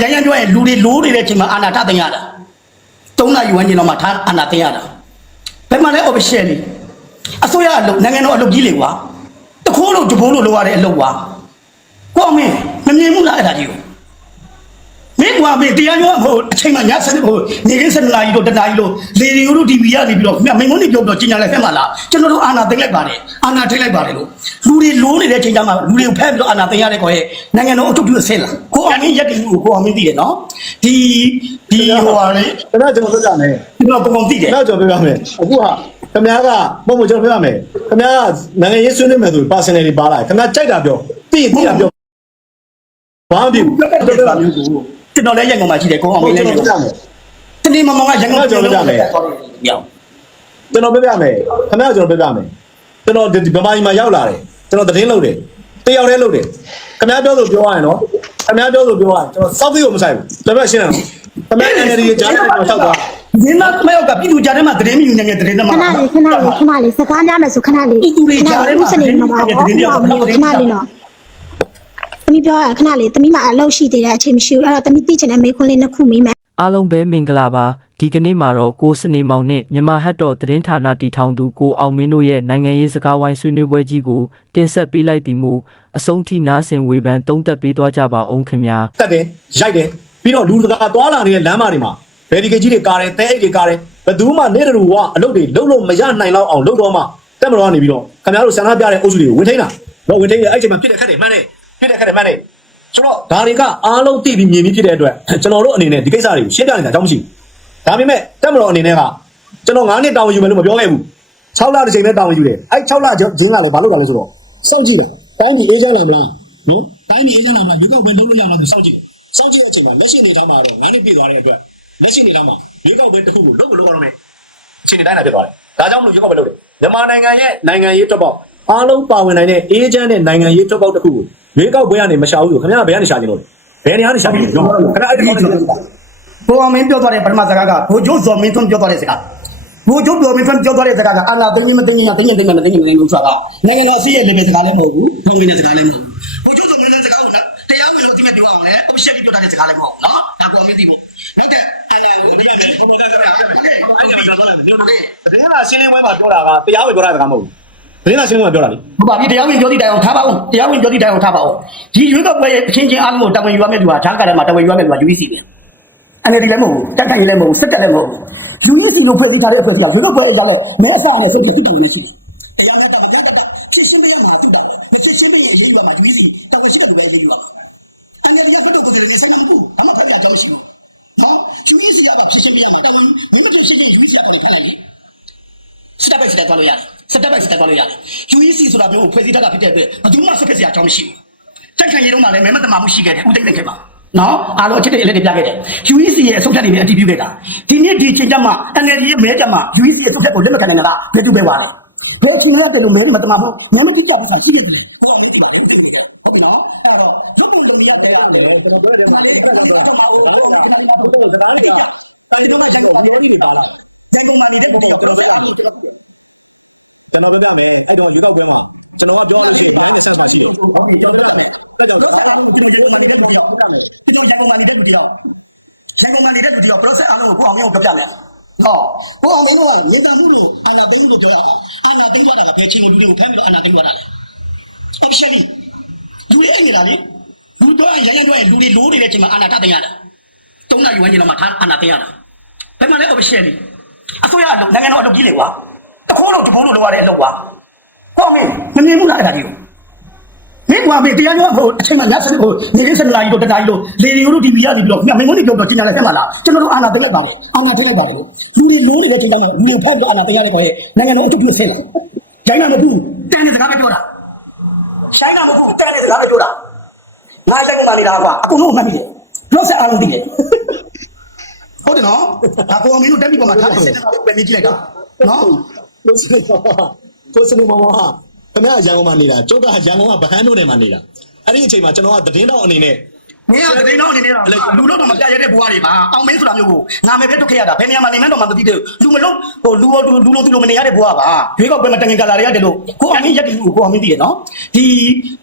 ရန်ရန်ပြောရင်လူတွေလိုးနေတဲ့အချိန်မှာအာနာထတင်ရတာ၃နာရီဝန်းကျင်လောက်မှထားအာနာတင်ရတာဘယ်မှာလဲ official လေအစိုးရအလုပ်နိုင်ငံတော်အလုပ်ကြီးလေကွာတခိုးလို့တဘိုးလို့လိုရတဲ့အလုပ်ကွာကိုအောင်မင်းမမြင်ဘူးလားအဲ့ဒါကြီးကို မင်းကွာမင်းတရားပြောမဟုတ်အချိန်မှညစနေဖို့နေကင်းစနေလာကြီးတို့တနာကြီးတို့လေရီယိုတို့ TV ရနေပြီးတော့မြမင်းမုန်းနေပြောတော့ကျင်ညာလိုက်ဖက်မှာလားကျွန်တော်တို့အာနာသိမ့်လိုက်ပါတယ်အာနာထိတ်လိုက်ပါတယ်လို့လူတွေလိုးနေတဲ့အချိန်ကျမှလူတွေကိုဖက်ပြီးတော့အာနာသိမ့်ရတဲ့ကောရဲ့နိုင်ငံတော်အထုပ်ပြုဆဲလာကိုအောင်မင်းရက်တင်ကိုကိုအောင်မင်းသိတယ်နော်ဒီဒီဟိုဟာလေခဏကျွန်တော်ပြောပြမယ်ဒီတော့ပုံပုံသိတယ်ခဏကျွန်တော်ပြောပြမယ်အခုဟာခင်ဗျားကမဟုတ်ဘူးကျွန်တော်ပြောပြမယ်ခင်ဗျားကနိုင်ငံရေးဆွေးနွေးမယ်ဆို personal တွေပါလာခင်ဗျားကြိုက်တာပြောသိသိတာပြောဘာမှမဖြစ်ဘူးပြောပြတယ်ဆိုတာမျိုးကို ကျွန်တော်လည်းရက်ကုန်မှရှိတယ်ကိုအောင်မဟုတ်င်းကျွန်လည်းတော်ရက်ပြောပြမယ်တနေ့မမောင်ကရန်ကုန်ပြောပြမယ်ကျွန်တော်ပြောပြမယ်ခင်ဗျားကကျွန်တော်ပြောပြမယ်ကျွန်တော်ဒီဗမာပြည်မှာရောက်လာတယ်ကျွန်တော်သတင်းလုပ်တယ်တယောက်တည်းလုပ်တယ်ခင်ဗျားပြောဆိုပြောရရင်နော်ခင်ဗျားပြောဆိုပြောရရင်ကျွန်တော်စောက်သေးကိုမဆိုင်ဘူးကျွန်တော်ရှင်းတယ်ခင်ဗျား NLD ရဲ့ကြားထဲမှာဆောက်သွားဒီမှာမယောက်ကပြည်သူကြားထဲမှာသတင်းမြူနေတဲ့သတင်းသမားခဏလေးခဏလေးခဏလေးစကားများမယ်ဆိုခဏလေးသူတွေကြားထဲမှာခဏလေးမှာပါဒီတော့ဒီခဒီဏလေးတော့ခဏလေးတော့ သမီးပြောရခဏလေးသမီးမှာအလုပ်ရှိသေးတဲ့အချိန်မရှိဘူးအဲ့တော့သမီးသိချင်တဲ့မေးခွန်းလေးနှစ်ခုမေးမယ်အားလုံးပဲမင်္ဂလာပါဒီကနေ့မှာတော့ကိုစနေမောင်နဲ့မြန်မာဟတ်တော်သတင်းဌာနတည်ထောင်သူကိုအောင်မင်းတို့ရဲ့နိုင်ငံရေးစကားဝိုင်းဆွေးနွေးပွဲကြီးကိုတင်ဆက်ပေးလိုက်သည်မူအဆုံးထိနားဆင်ဝေဖန်သုံးသပ်ပေးသွားကြပါအောင်ခင်ဗျာတက်တယ်ရိုက်တယ်ပြီးတော့လူတကာသွားလာနေတဲ့လမ်းမတွေမှာဗယ်ဒီကေကြီးတွေကားတယ်တဲအိတ်တွေကားတယ်ဘယ်သူမှနေတူကအလုပ်တွေလုပ်လို့မရနိုင်တော့အောင်လုပ်တော့မှတက်မတော်ကနေပြီးတော့ခင်ဗျားတို့ဆန္ဒပြတဲ့အုပ်စုတွေကိုဝင်ထိန်းတာတော့ဝင်ထိန်းရအဲ့ချိန်မှာဖြစ်တဲ့ခက်တယ်မှန်းတယ် ဖြစ်တဲ့ခက်တယ်မှန်းတယ်ဆိုတော့ဒါတွေကအားလုံးသိပြီးမြင်ပြီးဖြစ်တဲ့အတွက်ကျွန်တော်တို့အနေနဲ့ဒီကိစ္စတွေကိုရှင်းပြနေတာကြောင်းမရှိဘူးဒါပေမဲ့တက်မတော်အနေနဲ့ကကျွန်တော်9နှစ်တောင်းယူမယ်လို့မပြောခဲ့ဘူး6လတစ်ချိန်နဲ့တောင်းယူတယ်အဲ့6လချင်းကလည်းဘာလုပ်တာလဲဆိုတော့စောင့်ကြည့်တယ်တိုင်းပြည်အေးချမ်းလာမလားနော်တိုင်းပြည်အေးချမ်းလာမလားရွေးကောက်ပွဲလုပ်လို့ရအောင်လို့စောင့်ကြည့်စောင့်ကြည့်တဲ့အချိန်မှာလက်ရှိအနေထားမှာတော့9နှစ်ပြည့်သွားတဲ့အတွက်လက်ရှိအနေထားမှာရွေးကောက်ပွဲတစ်ခုကိုလုပ်လို့လုပ်ရတော့မယ်အခြေအနေတိုင်းလာဖြစ်သွားတယ်ဒါကြောင့်မလို့ရွေးကောက်ပွဲလုပ်တယ်မြန်မာနိုင်ငံရဲ့နိုင်ငံရေးတပ်ပေါက်အားလုံးပါဝင်နိုင်တဲ့အေးချမ်းတဲ့နိုင်ငံရေးတပ်ပေါက်တစ်ခုကို ရွေးကောက်ပွဲကနေမရှာဘူးဆိုခင်ဗျားဘယ်ကနေရှာကြလို့လဲဘယ်နေရာကနေရှာကြလို့လဲကျွန်တော်ခဏအဲ့ဒီကောင်းနေတော့ကိုအောင်မင်းပြောသွားတဲ့ပထမစကားကဘိုလ်ချုပ်ဇော်မင်းထွန်းပြောသွားတဲ့စကားဘိုလ်ချုပ်ဇော်မင်းထွန်းပြောသွားတဲ့စကားကအာနာသိမ့်မသိမ့်မသိမ့်သိမ့်မသိမ့်မသိမ့်လို့ဆိုတာကနိုင်ငံတော်အစည်းအဝေးစကားလည်းမဟုတ်ဘူးဘုံမင်းတဲ့စကားလည်းမဟုတ်ဘူးဘိုလ်ချုပ်ဇော်မင်းတဲ့စကားကိုတရားဝင်လို့အတိမပြောအောင်လေအရှက်ပြောထားတဲ့စကားလည်းမဟုတ်နော်ဒါကိုအောင်မင်းသိဖို့နောက်တဲ့အာနာကိုတရားဝင်ဘုံမတဲ့စကားဟုတ်ကဲ့ဟုတ်ကဲ့သတင်းလာရှင်းလင်းပွဲမှာပြောတာကတရားဝင်ပြောတာကမဟုတ်ဘူး သတင်းလာရှင်းလင်းပွဲမှာပြောတာလေဟုတ်ပါပြီတရားဝင်ပြောသည့်တိုင်အောင်ထားပါဦးတရားဝင်ပြောသည့်တိုင်အောင်ထားပါဦးဒီရွေးကောက်ပွဲရဲ့အချင်းချင်းအားလုံးကိုတာဝန်ယူရမယ့်သူဟာဂျားကလည်းမှာတာဝန်ယူရမယ့်သူဟာ UEC ပဲအနေဒီလည်းမဟုတ်ဘူးတက်ခိုင်လည်းမဟုတ်ဘူးစစ်တက်လည်းမဟုတ်ဘူး UEC လို့ဖွဲ့စည်းထားတဲ့အဖွဲ့အစည်းကရွေးကောက်ပွဲအကြောင်းနဲ့မဲအစနဲ့စိတ်ပြည့်စုံနေရှိတယ်တရားမကမကတချစ်ချင်းမရမှာတူတာချစ်ချင်းမရရေးရမှာ UEC တာဝန်ရှိတဲ့လူတွေရေးရမှာအနေဒီကတော့ကိုယ်လည်းဆိုင်မှုအမှဖော်ပြတော့ရှိဘူးနော် UEC ကပါဖြစ်ချင်းမရမှာတာဝန်မင်းမဖြစ်ချင်း UEC ကလည်းခိုင်းတယ်စတက်ပဲစတက်သွားလို့ရတယ် စတက်ပဲစတက်သွားလို့ရတယ် UEC ဆိုတာမျိုးကိုဖွဲ့စည်းတတ်တာဖြစ်တဲ့အတွက်ဘယ်သူမှဆွတ်ဖက်စရာအကြောင်းမရှိဘူးတိုက်ခိုင်ရေးတော့မှလည်းမဲမတမာမှုရှိခဲ့တယ်ဦးတိတ်တဲ့ခဲ့ပါနော်အားလုံးအချစ်တဲ့အလက်တွေပြခဲ့တယ် UEC ရဲ့အဆုံးဖြတ်တွေနဲ့အတည်ပြုခဲ့တာဒီနေ့ဒီချိန်ကျမှ NLD ရဲ့မဲကြမှာ UEC ရဲ့အဆုံးဖြတ်ကိုလက်မခံနိုင်တာကဘယ်သူပဲပါလဲဘယ်ချိန်ရတယ်လို့မဲမတမာမှုမဲမတိကျဘူးဆိုတာရှိတယ်လေဟုတ်ကဲ့နော်အဲ့တော့ရုပ်ပုံတော်ရတဲ့အားလည်းကျွန်တော်တို့လည်းမလေးကတော့တော့ဘာလို့ဘာလို့ဘာလို့စကားတွေကတိုင်းတို့ကဆက်တော့ဒီလိုနေပါလားရန်ကုန်မှာလည်းတဲ့ပေါ်တော့ပြောတာ ကျွန်တော်ပြောပြမယ်အဲ့တော့ဒီတော့ပြောမှာကျွန်တော်ကပြောလို့ရှိရင်ဘာလို့ဆက်မှာရှိတယ်ဟုတ်ပြီပြောပြမယ်အဲ့တော့တော့ဒီလိုမျိုးနေတော့ပြောပြမယ်ဒီတော့ရန်ကုန်မှာနေတဲ့လူတွေတော့ရန်ကုန်မှာနေတဲ့လူတွေတော့ process အားလုံးကိုကိုအောင်အောင်ပြပြမယ်။ဟောကိုအောင်အောင်ကမြေတမ်းမှုကိုအာနာသိမ်းလို့ပြောရအောင်။အာနာသိမ်းသွားတာကဘယ်ချိန်ကိုလူတွေကိုဖမ်းပြီးတော့အာနာသိမ်းသွားတာလဲ။ option လူတွေအဲ့နေတာလေလူတော့ရန်ရန်တော့လူတွေလိုးနေတဲ့အချိန်မှာအာနာတသိမ်းရတာ။သုံးနာရီဝန်းကျင်လောက်မှထားအာနာသိမ်းရတာ။ဘယ်မှာလဲ option လေအစိုးရအလုပ်နိုင်ငံတော်အလုပ်ကြီးလေကွာ။တခိုး လို့တဘိုးလို့လိုရတဲ့အလုပ်ကွာ။ဟောမင်းမမြင်ဘူးလားအဲ့ဒါကြီးကိုမင်းကွာမင်းတရားပြောမဟုတ်အချိန်မှညစနေဖို့နေကင်းစနေလာကြီးတို့တနာကြီးတို့လေရီယိုတို့ TV ရနေပြီးတော့မင်းမုန်းနေပြောတော့ကျင်ညာလိုက်ဆက်မှာလားကျွန်တော်တို့အာနာတက်လိုက်ပါလေအာနာတက်လိုက်ပါလေလို့လူတွေလိုးနေတဲ့ချိန်တိုင်းမှာလူတွေဖက်ပြီးတော့အာနာတက်ရတဲ့ကောရဲ့နိုင်ငံတော်အကျိုးပြုဆင်းလာဂျိုင်းနာမဟုတ်တန်တဲ့စကားပဲပြောတာရှိုင်းနာမဟုတ်တန်တဲ့စကားပဲပြောတာငါတိုက်ကမှနေတာကွာအကုန်လုံးမှတ်မိတယ်လောဆက်အားလုံးသိတယ်ဟုတ်တယ်နော်ဒါကိုအမင်းတို့တက်ပြီးပေါ်မှာထားတဲ့စနေလာပဲနေကြည့်လိုက်တာနော် လို့စနေပါကိုစနေမမဟာခင်ဗျာရန်ကုန်မှာနေတာကျုပ်ကရန်ကုန်ကဗဟန်းတို့နယ်မှာနေတာအဲ့ဒီအချိန်မှာကျွန်တော်ကသတင်းတော့အနေနဲ့မင်းကတတိတော့အနေနဲ့လူလို့တော့မပြရတဲ့ဘွားတွေပါအောင်မင်းဆိုတာမျိုးကိုငါမယ်ပဲထုတ်ခဲ့ရတာဘယ်နေရာမှာနေမှန်းတော့မသိသေးဘူးလူမလို့ဟိုလူလူလူလို့သူလို့မနေရတဲ့ဘွားပါရွေးကောက်ပွဲမှာတငင်ကလာတွေရတယ်လို့ကိုအောင်မင်းရက်တီကိုကိုအောင်မင်းသိရနော်ဒီ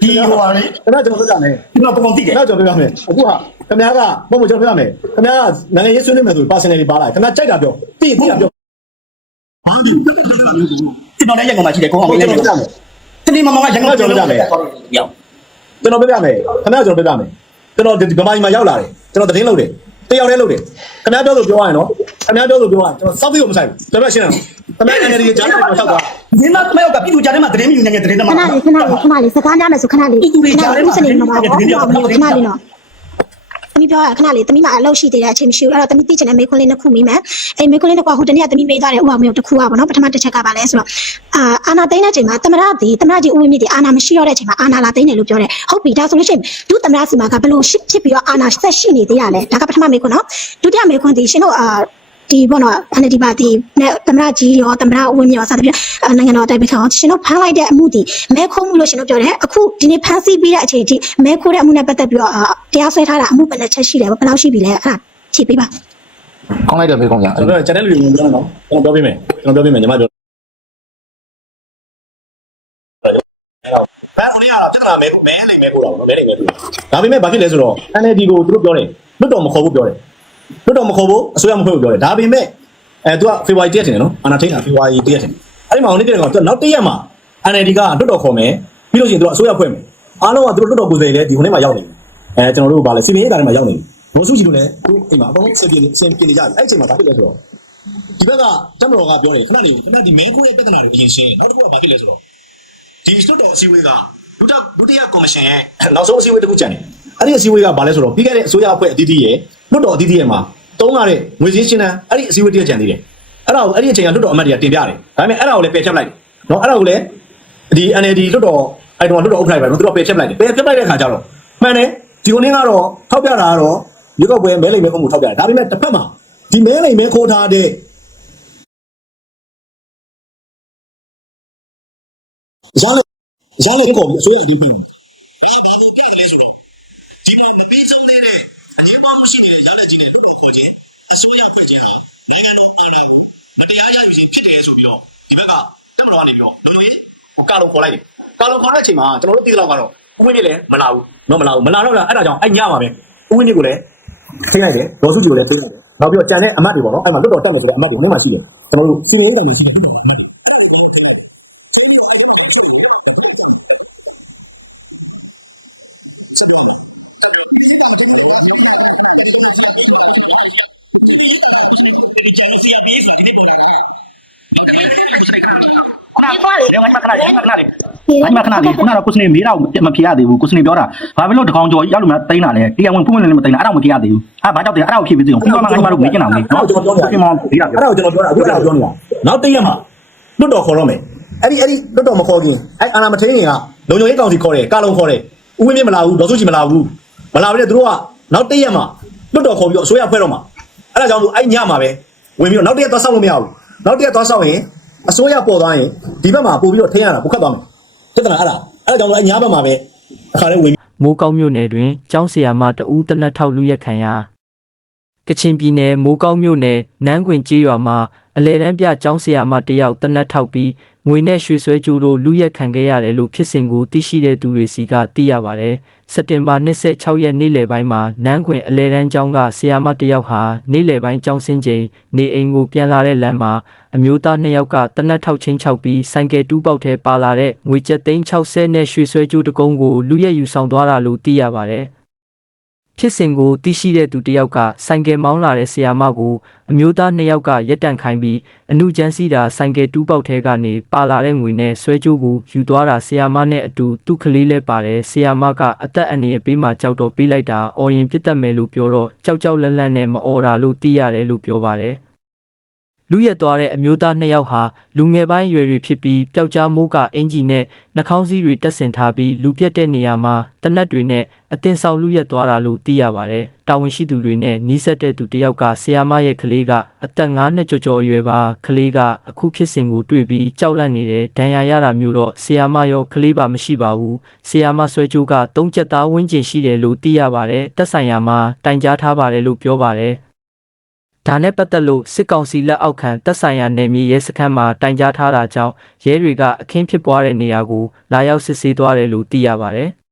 ဒီဟိုဟာလေကျွန်တော်ကျွန်တော်ပြောပြမယ်ဒီတော့ပုံပုံသိတယ်ကျွန်တော်ကျွန်တော်ပြောပြမယ်အခုဟာခင်ဗျားကပုံမှန်ကျွန်တော်ပြောပြမယ်ခင်ဗျားကနိုင်ငံရေးဆွေးနွေးမယ်ဆိုရင် personality ပါလာခင်ဗျားကြိုက်တာပြောသိသိတာပြော ဒီတော့လည်းရက်ကောင်မှရှိတယ်ကိုအောင်မင်းလည်းရက်ကောင်တတိမမကရက်ကောင်ပြောလို့ရတယ်ပြောင်းကျွန်တော်ပြောပြမယ်ခင်ဗျားကျွန်တော်ပြောပြမယ်ကျွန်တော်ဒီဗမာပြည်မှာရောက်လာတယ်ကျွန်တော်သတင်းလုပ်တယ်တယောက်တည်းလုပ်တယ်ခင်ဗျားပြောလို့ပြောရရင်နော်ခင်ဗျားပြောလို့ပြောရရင်ကျွန်တော်စောက်သိကိုမဆိုင်ဘူးကျွန်တော်ရှင်းတယ်ခင်ဗျား NLD ကြားထဲမှာဆောက်သွားဒီမှာမယောက်ကပြည်သူကြားထဲမှာသတင်းမြူနေတဲ့သတင်းသခမားဏလေးခဏလေးခဏလေးစကားများမယ်ဆိုခဏလေးခဏလေးစနေမှာပါခဏလေးနော် သမီးပြောရခဏလေးသမီးမအလုပ်ရှိသေးတဲ့အချိန်မရှိဘူးအဲ့တော့သမီးသိချင်တဲ့မေခွန်းလေးနှစ်ခုမိမယ်အဲ့မေခွန်းလေးနှစ်ခုကဟိုတနေ့ကသမီးမေးသွားတယ်ဥအောင်မျိုးတစ်ခုကပေါ့နော်ပထမတစ်ချက်ကပါလဲဆိုတော့အာအာနာသိန်းတဲ့အချိန်မှာသမရသည်သမရကြီးဦးဝင်းမြင့်ဒီအာနာမရှိတော့တဲ့အချိန်မှာအာနာလာသိန်းတယ်လို့ပြောတယ်ဟုတ်ပြီဒါဆိုလို့ရှိရင်ဒုသမရစီမှာကဘလို့ရှိဖြစ်ပြီးတော့အာနာဆက်ရှိနေသေးရလဲဒါကပထမမေခွန်းနော်ဒုတိယမေခွန်းဒီရှင်တို့အာ ဒီဘောနော်အနေဒီပါဒီနဲ့သမရကြီးရောသမရဦးဝင်းမြင့်ရောစသဖြင့်နိုင်ငံတော်တိုင်ပင်ခံအောင်ရှင်တို့ဖမ်းလိုက်တဲ့အမှုဒီမဲခုံးမှုလို့ရှင်တို့ပြောတယ်အခုဒီနေ့ဖမ်းဆီးပြီးတဲ့အချိန်ထိမဲခိုးတဲ့အမှုနဲ့ပတ်သက်ပြီးတော့တရားစွဲထားတာအမှုဘယ်နှချက်ရှိလဲဘယ်လောက်ရှိပြီလဲအဲ့ဒါဖြေပေးပါကောင်းလိုက်တယ်ဘေးကောင်းကြကျွန်တော်ကျန်တဲ့လူတွေပြောနော်ကျွန်တော်ပြောပြမယ်ကျွန်တော်ပြောပြမယ်ညီမပြောဘယ်လိုလဲတော့ပြဿနာမဲမဲနိုင်မဲကိုတော့မဲနိုင်မဲကိုဒါပေမဲ့ဘာဖြစ်လဲဆိုတော့ NLD ကိုသူတို့ပြောတယ်လွတ်တော်မခေါ်ဘူးပြောတယ် လွတ်တော်မခေါ်ဘူးအစိုးရမဖွဲ့ဘူးပြောတယ်ဒါပေမဲ့အဲသူကဖေဖော်ဝါရီတရက်တင်တယ်နော်အာနာထိန်တာဖေဖော်ဝါရီတရက်တင်အဲ့ဒီမှာဟိုနေ့တည်းကသူနောက်တရက်မှာ NLD ကလွတ်တော်ခေါ်မယ်ပြီးလို့ရှိရင်သူကအစိုးရဖွဲ့မယ်အားလုံးကသူတို့လွတ်တော်ကိုယ်စားလှယ်လည်းဒီခုနေ့မှာရောက်နေပြီအဲကျွန်တော်တို့ကဘာလဲစီမင်းရေးတာတွေမှာရောက်နေပြီဘုံစုကြီးတို့လည်းသူအိမ်မှာအကုန်လုံးစင်ပြေနေစင်ပြေနေကြပြီအဲ့ဒီအချိန်မှာဘာဖြစ်လဲဆိုတော့ဒီဘက်ကတမတော်ကပြောတယ်ခဏလေးခဏဒီမဲခိုးတဲ့ပြဿနာတွေအရင်ရှင်းနောက်တစ်ခုကဘာဖြစ်လဲဆိုတော့ဒီစတုတော်အစည်းအဝေးကဒုတိယဒုတိယကော်မရှင်ရဲ့နောက်ဆုံးအစည်းအဝေးတစ်ခုကျန်တယ် အဲ့ဒီအစည်းအဝေးကဘာလဲဆိုတော့ပြီးခဲ့တဲ့အစိုးရအဖွဲ့အသီးသီးရဲ့လွတ်တော်အသီးသီးရဲ့မှာတုံးလာတဲ့ငွေစည်းရှင်းတန်းအဲ့ဒီအစည်းအဝေးတစ်ရက်ကျန်သေးတယ်အဲ့ဒါကိုအဲ့ဒီအချိန်ကလွတ်တော်အမတ်တွေကတင်ပြတယ်ဒါပေမဲ့အဲ့ဒါကိုလည်းပယ်ဖျက်လိုက်တယ်နော်အဲ့ဒါကိုလည်းဒီ NLD လွတ်တော်အဲ့တော့လွတ်တော်ဥက္ကဋ္ဌပဲနော်သူတို့ပယ်ဖျက်လိုက်တယ်ပယ်ဖျက်လိုက်တဲ့ခါကျတော့မှန်တယ်ဒီကိုနင်းကတော့ထောက်ပြတာကတော့မြေကောက်ပွဲမဲလိမ်မဲခုမှုထောက်ပြတယ်ဒါပေမဲ့တစ်ဖက်မှာဒီမဲလိမ်မဲခိုးထားတဲ့ရလို့ရလို့ကိုဆိုရဒီပြီအငင်းပေါင်းရှိတယ်ရတဲ့ကြီးတယ်လို့ပြောချင်းအစိုးရပဲကြီးတာနိုင်ငံတော်မှာအတရားရပြီဖြစ်တယ်ဆိုပြီးတော့ဒီဘက်ကတမတော်ကနေပြောဘယ်လိုကြီးကာ လုံခေါ်လိုက်ကာလုံခေါ်တဲ့အချိန်မှာကျွန်တော်တို့သိတဲ့လောက်ကတော့ဦးဝင်းကြီးလည်းမလာဘူးနော်မလာဘူးမလာတော့လားအဲ့ဒါကြောင့်အဲ့ညပါပဲဦးဝင်းကြီးကိုလည်းထိလိုက်တယ်ဒေါ်စုကြီးကိုလည်းထိလိုက်တယ်နောက်ပြီးတော့ကြံတဲ့အမတ်တွေပေါ့နော်အဲ့မှာလွတ်တော်တက်မယ်ဆိုတော့အမတ်တွေဘယ်မှာရှိတယ်ကျွန်တော်တို့စီရင်ရေးတယ်စီရင်ခ အဲ့မှာခဏလေးခုနကကိုစနေမေးတော့မဖြေရသေးဘူးကိုစနေပြောတာဘာဖြစ်လို့တကောင်ကျော်ရောက်လို့မသိမ်းတာလဲတရားဝင်ပုံမှန်လည်းမသိမ်းတာအဲ့ဒါမဖြေရသေးဘူးဟာဘာကြောင့်လဲအဲ့ဒါကိုဖြေပြီးသိအောင်ပြီးတော့မှငါတို့မေးကြတာမေးအဲ့ဒါကိုကျွန်တော်ပြောနေတာပြင်မောင်းဖြေတာအဲ့ဒါကိုကျွန်တော်ပြောတာအခုအဲ့ဒါကိုပြောနေတာနောက်တစ်ရက်မှာလွတ်တော်ခေါ်တော့မယ်အဲ့ဒီအဲ့ဒီလွတ်တော်မခေါ်ခင်အဲ့အာနာမထင်းရင်ကလုံခြုံရေးကောင်စီခေါ်တယ်ကာလုံခေါ်တယ်ဦးဝင်းမြင့်မလာဘူးဒေါ်စုချီမလာဘူးမလာဘူးလေသူတို့ကနောက်တစ်ရက်မှာလွတ်တော်ခေါ်ပြီးတော့အစိုးရဖွဲ့တော့မှာအဲ့ဒါကြောင့်လို့အဲ့ညမှာပဲဝင်ပြီးတော့နောက်တစ်ရက်သွားဆောက်လို့မရဘူးနောက်တစ်ရက်သွားဆောက်ရင် အစိုးရပေါ်သွားရင်ဒီဘက်မှာပို့ပြီးတော့ထင်းရတာပုတ်ခတ်သွားမယ်ပြဿနာအဲ့ဒါအဲ့ဒါကြောင့်လို့အဲ့ညဘက်မှာပဲအခါလေးဝင်မိုးကောင်းမြို့နယ်တွင်ကျောင်းဆရာမတဦးတနက်ထောက်လူရက်ခံရကချင်ပြည်နယ်မိုးကောင်းမြို့နယ်နန်းခွင်ကျေးရွာမှာအလဲတန်းပြကျောင်းဆရာမတယောက်တနက်ထောက်ပြီး ငွေနဲ့ရွှေဆွဲကြိုးတို့လူရက်ခံခဲ့ရတယ်လို့ဖြစ်စဉ်ကိုသိရှိတဲ့သူတွေစီကသိရပါတယ်။စက်တင်ဘာ26ရက်နေ့လယ်ပိုင်းမှာနန်းခွင်အလဲတန်းကျောင်းကဆရာမတယောက်ဟာနေ့လယ်ပိုင်းကျောင်းဆင်းချိန်နေအိမ်ကိုပြန်လာတဲ့လမ်းမှာအမျိုးသားနှစ်ယောက်ကတနက်ထောက်ချင်းချောက်ပြီးဆိုင်ကယ်တူးပေါက်ထဲပါလာတဲ့ငွေကျပ်သိန်း60နဲ့ရွှေဆွဲကြိုးတစ်ကုန်းကိုလူရက်ယူဆောင်သွားတာလို့သိရပါတယ်။ ဖြစ်စဉ်ကိုသိရှိတဲ့သူတစ်ယောက်ကဆိုင်ကယ်မောင်းလာတဲ့ဆီယာမကိုအမျိုးသားနှစ်ယောက်ကရက်တန့်ခိုင်းပြီးအမှုချမ်းစီးတာဆိုင်ကယ်တူးပေါက်ထဲကနေပါလာတဲ့ငွေနဲ့ဆွဲကြိုးကိုယူသွားတာဆီယာမနဲ့အတူသူ့ကလေးလည်းပါတယ်ဆီယာမကအသက်အန္တရာယ်ပေးမှကြောက်တော့ပေးလိုက်တာအော်ရင်ပြစ်တတ်မယ်လို့ပြောတော့ကြောက်ကြောက်လန့်လန့်နဲ့မအော်တာလို့သိရတယ်လို့ပြောပါတယ် လူရက်သွားတဲ့အမျိုးသားနှစ်ယောက်ဟာလူငယ်ပိုင်းရွယ်တွေဖြစ်ပြီးပျောက်ကြားမိုးကအင်ဂျီနဲ့နှာခေါင်းစည်းတွေတက်ဆင်ထားပြီးလူပြက်တဲ့နေရာမှာတနက်တွေနဲ့အတင်ဆောင်လူရက်သွားတာလို့သိရပါတယ်။တာဝန်ရှိသူတွေနဲ့နီးစပ်တဲ့သူတစ်ယောက်ကဆီယာမရဲ့ကလေးကအသက်9နှစ်ကျော်ကျော်အရွယ်ပါကလေးကအခုဖြစ်စဉ်ကိုတွေ့ပြီးကြောက်လန့်နေတယ်ဒဏ်ရာရတာမျိုးတော့ဆီယာမရောကလေးပါမရှိပါဘူး။ဆီယာမဆွဲကြိုးက၃ချက်သားဝင်းကျင်ရှိတယ်လို့သိရပါတယ်။တက်ဆိုင်ရာမှာတိုင်ကြားထားပါတယ်လို့ပြောပါတယ်။ ဒါနဲ့ပတ်သက်လို့စစ်ကောင်စီလက်အောက်ခံတပ်ဆိုင်ရာနယ်မြေရဲစခန်းမှာတိုင်ကြားထားတာကြောင့်ရဲတွေကအခင်းဖြစ်ပွားတဲ့နေရာကိုလာရောက်စစ်ဆေးသွားတယ်လို့သိရပါတယ်။